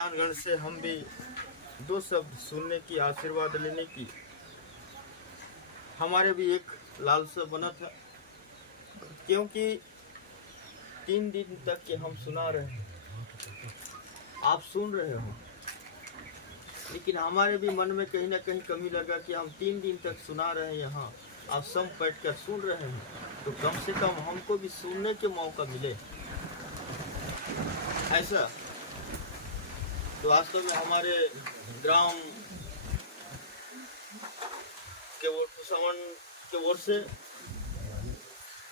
गण से हम भी दो शब्द सुनने की, आशीर्वाद लेने की हमारे भी एक लालसा बना था, क्योंकि 3 दिन तक के हम सुना रहे हैं, आप सुन रहे हो, लेकिन हमारे भी मन में कहीं ना कहीं कमी लगा कि हम 3 दिन तक सुना रहे हैं, यहाँ आप सब बैठ कर सुन रहे हैं, तो कम से कम हमको भी सुनने के मौका मिले। ऐसा तो वास्तव में हमारे ग्राम के ओर से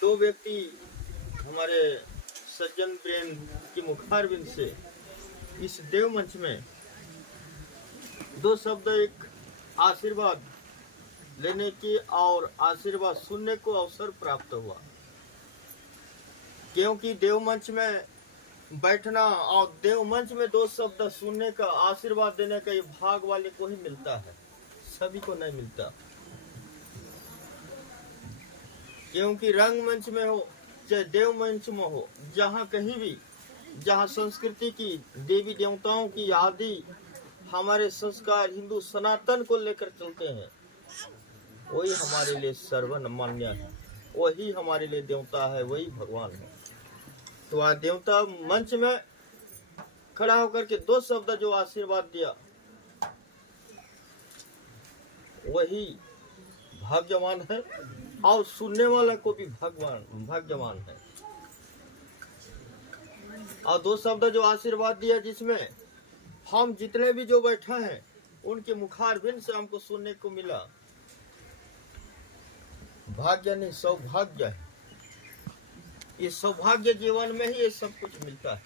2 व्यक्ति हमारे सज्जन ब्रेन की मुखारबिंद से इस देव मंच में 2 शब्द, एक आशीर्वाद लेने की और आशीर्वाद सुनने को अवसर प्राप्त हुआ, क्योंकि देव मंच में बैठना और देव मंच में 2 शब्द सुनने का, आशीर्वाद देने का ये भाग वाले को ही मिलता है, सभी को नहीं मिलता। क्योंकि रंग मंच में हो चाहे देव मंच में हो, जहाँ कहीं भी, जहाँ संस्कृति की, देवी देवताओं की आदि हमारे संस्कार हिंदू सनातन को लेकर चलते हैं, वही हमारे लिए सर्वमान्य है, वही हमारे लिए देवता है, वही भगवान है। तो आज देवता मंच में खड़ा होकर के 2 शब्द जो आशीर्वाद दिया, वही भाग्यवान है और सुनने वाला को भी भाग्यवान है। और 2 शब्द जो आशीर्वाद दिया, जिसमें हम जितने भी जो बैठे हैं उनके मुखारबिंद से हमको सुनने को मिला, भाग्य नहीं सौभाग्य है। ये सौभाग्य जीवन में ही ये सब कुछ मिलता है,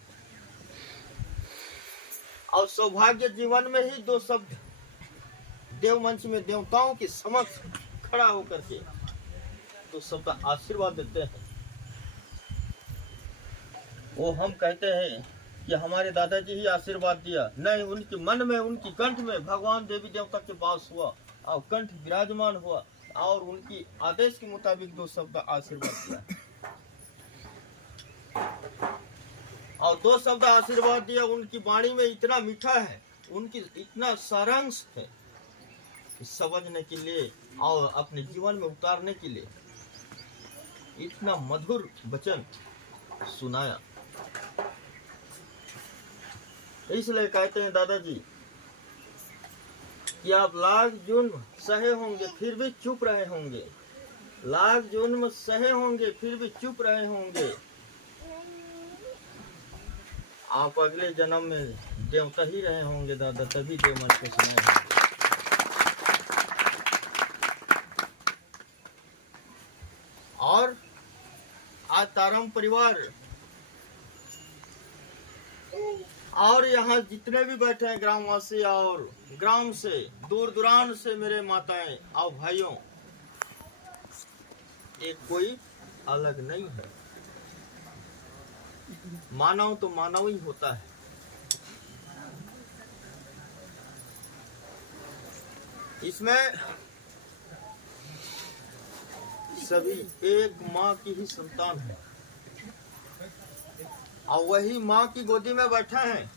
और सौभाग्य जीवन में ही 2 शब्द देव मंच में देवताओं के समक्ष खड़ा होकर के 2 शब्द आशीर्वाद देते हैं। वो हम कहते हैं कि हमारे दादाजी ही आशीर्वाद दिया, नहीं, उनके मन में, उनकी कंठ में भगवान देवी देवता के वास हुआ और कंठ विराजमान हुआ, और उनकी आदेश के मुताबिक 2 शब्द आशीर्वाद दिया, और 2 शब्द आशीर्वाद दिया। उनकी वाणी में इतना मीठा है, उनकी इतना सारांश है, समझने के लिए और अपने जीवन में उतारने के लिए इतना मधुर वचन सुनाया। इसलिए कहते हैं दादाजी कि आप लाख जुर्म सहे होंगे फिर भी चुप रहे होंगे, लाख जुर्म सहे होंगे फिर भी चुप रहे होंगे, आप अगले जन्म में देवता ही रहे होंगे दादा, तभी देव मंच को सुनाए होंगे। और आज तारम परिवार और यहाँ जितने भी बैठे हैं ग्रामवासी और ग्राम से दूर दुरान से मेरे माताएं और भाइयों, एक कोई अलग नहीं है। मानव तो मानव ही होता है। इसमें सभी एक माँ की ही संतान है, और वही माँ की गोदी में बैठा है।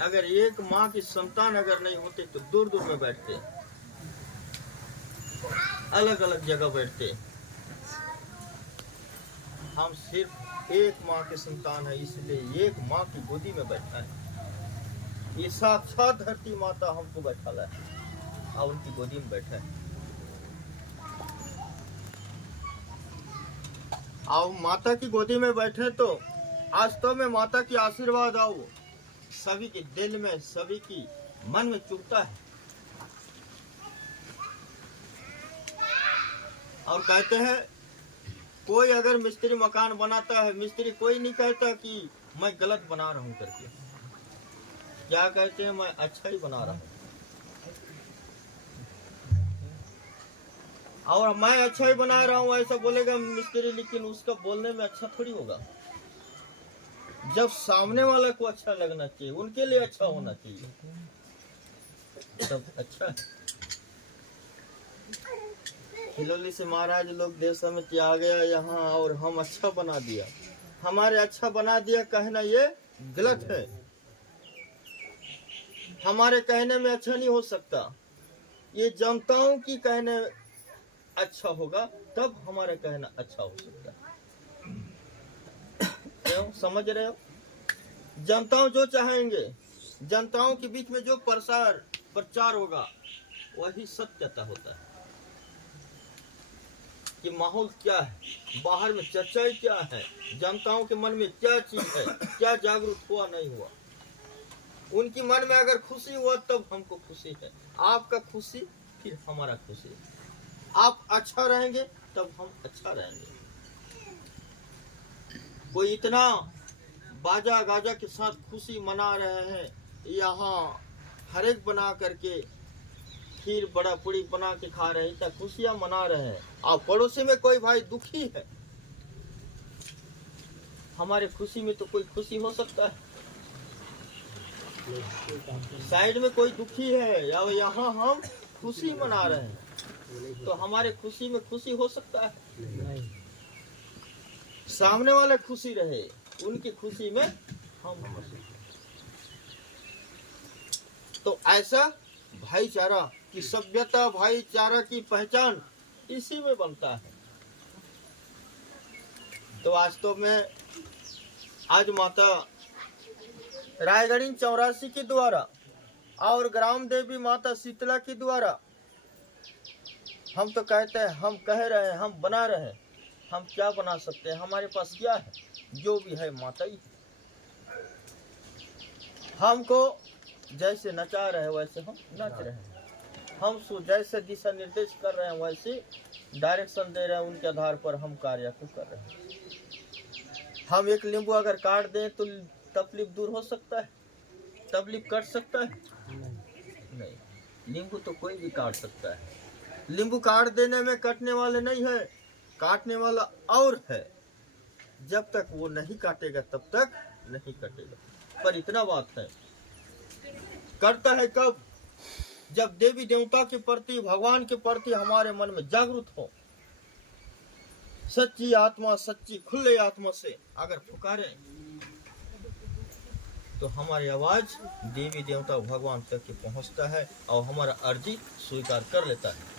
अगर एक माँ की संतान अगर नहीं होते तो दूर दूर में बैठते, अलग अलग जगह बैठते। हम सिर्फ एक माँ के संतान है, इसलिए एक माँ की गोदी में बैठा है। ये साक्षात धरती माता हमको बैठा है और उनकी गोदी में बैठा है। और माता की गोदी में बैठे तो वास्तव में माता की आशीर्वाद आओ सभी के दिल में, सभी की मन में चुभता है। और कहते हैं कोई अगर मिस्त्री मकान बनाता है, मिस्त्री कोई नहीं कहता कि मैं गलत बना रहा हूं करके, क्या कहते हैं, मैं अच्छा ही बना रहा हूं। और मैं अच्छा ही बना रहा हूँ ऐसा बोलेगा मिस्त्री, लेकिन उसका बोलने में अच्छा थोड़ी होगा। जब सामने वाला को अच्छा लगना चाहिए, उनके लिए अच्छा होना चाहिए, तब अच्छा। हिलोली से महाराज लोग देव समिति आ गया यहाँ और हम अच्छा बना दिया, हमारे अच्छा बना दिया कहना ये गलत है। हमारे कहने में अच्छा नहीं हो सकता, ये जनताओं की कहने अच्छा होगा, तब हमारा कहना अच्छा हो सकता है। क्यों? समझ रहे हो? जनताओं जो चाहेंगे, जनताओं के बीच में जो प्रचार होगा, वही सत्यता होता है कि माहौल क्या है, बाहर में चर्चाएं क्या है, जनताओं के मन में क्या चीज है, क्या जागरूक हुआ नहीं हुआ। उनकी मन में अगर खुशी हुआ तब हमको खुशी है, आपका खुशी फिर हमारा खुशी। आप अच्छा रहेंगे तब हम अच्छा रहेंगे। कोई इतना बाजा गाजा के साथ खुशी मना रहे हैं, यहाँ हर एक बना करके खीर बड़ा पूरी बना के खा रहे हैं, इतना खुशियां मना रहे हैं। आप पड़ोसी में कोई भाई दुखी है, हमारे खुशी में तो कोई खुशी हो सकता है? साइड में कोई दुखी है या यहाँ हम खुशी मना रहे हैं, तो हमारे खुशी में खुशी हो सकता है? सामने वाले खुशी रहे, उनकी खुशी में हम खुशी। तो ऐसा भाईचारा की सभ्यता, भाईचारा की पहचान इसी में बनता है। तो वास्तव में आज माता रायगढ़ी 84 के द्वारा और ग्राम देवी माता शीतला के द्वारा हम तो कहते हैं, हम कह रहे हैं, हम बना रहे हैं। हम क्या बना सकते हैं? हमारे पास क्या है? जो भी है माता ही। हमको जैसे नचा रहे हैं वैसे हम नच रहे हैं, हम जैसे दिशा निर्देश कर रहे हैं वैसे डायरेक्शन दे रहे हैं, उनके आधार पर हम कार्य को कर रहे हैं। हम एक नींबू अगर काट दें तो तकलीफ दूर हो सकता है? तकलीफ कट सकता है? नहीं। नींबू तो कोई भी काट सकता है। नींबू काट देने में कटने वाले नहीं है, काटने वाला और है। जब तक वो नहीं काटेगा तब तक नहीं कटेगा। पर इतना बात है, करता है कब? जब देवी देवता के प्रति, भगवान के प्रति हमारे मन में जागरूक हो, सच्ची आत्मा, सच्ची खुले आत्मा से अगर पुकारे तो हमारी आवाज देवी देवता भगवान तक के पहुंचता है और हमारा अर्जी स्वीकार कर लेता है।